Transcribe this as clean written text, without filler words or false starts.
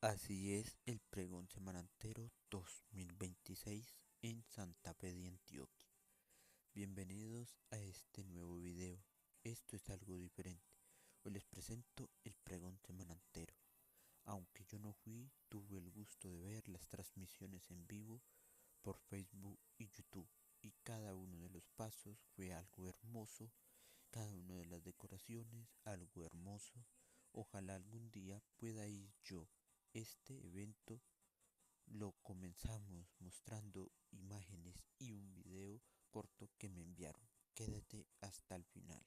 Así es el pregón semanantero 2026 en Santa Fe de Antioquia. Bienvenidos a este nuevo video. Esto es algo diferente. Hoy les presento el pregón semanantero. Aunque yo no fui, tuve el gusto de ver las transmisiones en vivo por Facebook y YouTube. Y cada uno de los pasos fue algo hermoso, cada una de las decoraciones algo hermoso. Ojalá algún día pueda ir yo. Este evento lo comenzamos mostrando imágenes y un video corto que me enviaron. Quédate hasta el final.